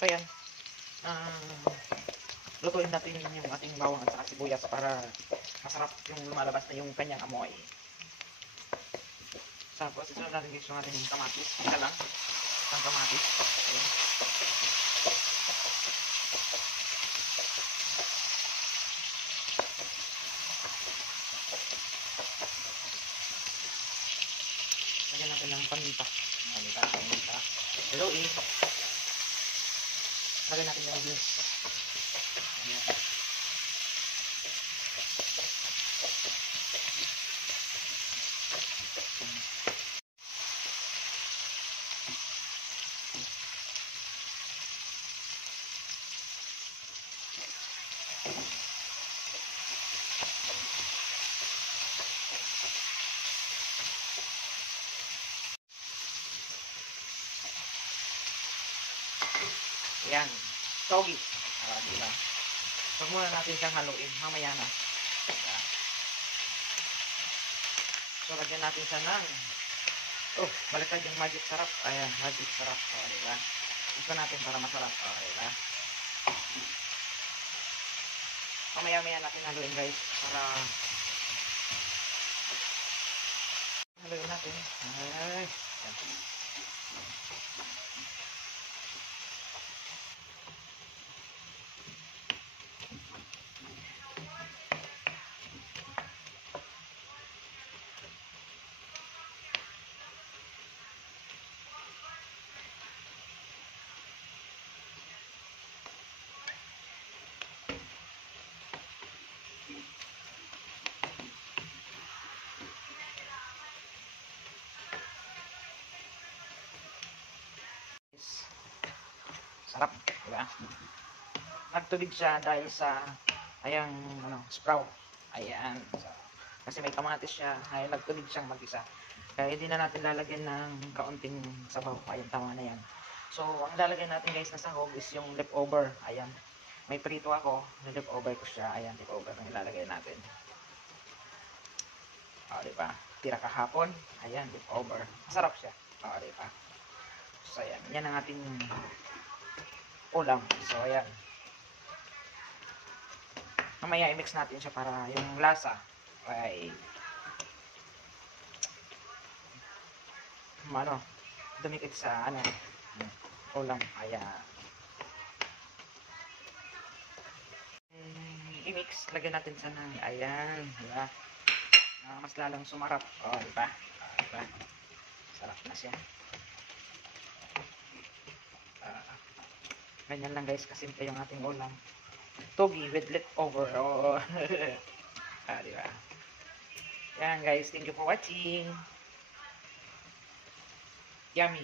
So yan, lutuin natin yung ating bawang at saka sibuyas para masarap yung lumalabas na yung kanyang amoy. Tapos isunod natin guys yung ating kamatis. Isa lang ang kamatis. Ayan. Lagyan natin ng paminta. Paminta. Haluin. Lagyan natin yung beans. Ayan. Ayan. Togi. Diba? Huwag muna natin siyang haluin. Mamaya na. Ayan. So, lagyan natin siya ng baliktad yung magic sarap. Ayan, magic sarap. Diba? Ito natin para masarap. Diba? Mamaya-maya natin haluin guys. Para haluin natin. Ayan. Sarap, diba? Nagtubig siya dahil sa sprout. Ayan. So, kasi may kamatis siya, ay nagtubig siyang mag-isa. Kaya hindi na natin lalagyan ng kaunting sabaw. Ayan, tama na yan. So, ang lalagyan natin guys na sahog is yung leftover. Ayan. May prito ako, leftover ko siya. Ayan, leftover ang ilalagay natin. Diba? Tira kahapon. Ayan, leftover. Masarap siya. Diba? So, ayan. Yan ang ating ulam. So, ayan. Mamaya i-mix natin siya para yung lasa ay dumikit sa ulam. Ayan. I-mix. Lagyan natin sa ayan. Diba? Mas lalong sumarap. Diba? Diba? Sarap na siya. Ganyan lang guys, kasimple yung ating ulam. Togi with leftover. Diba? Yan guys, thank you for watching. Yummy.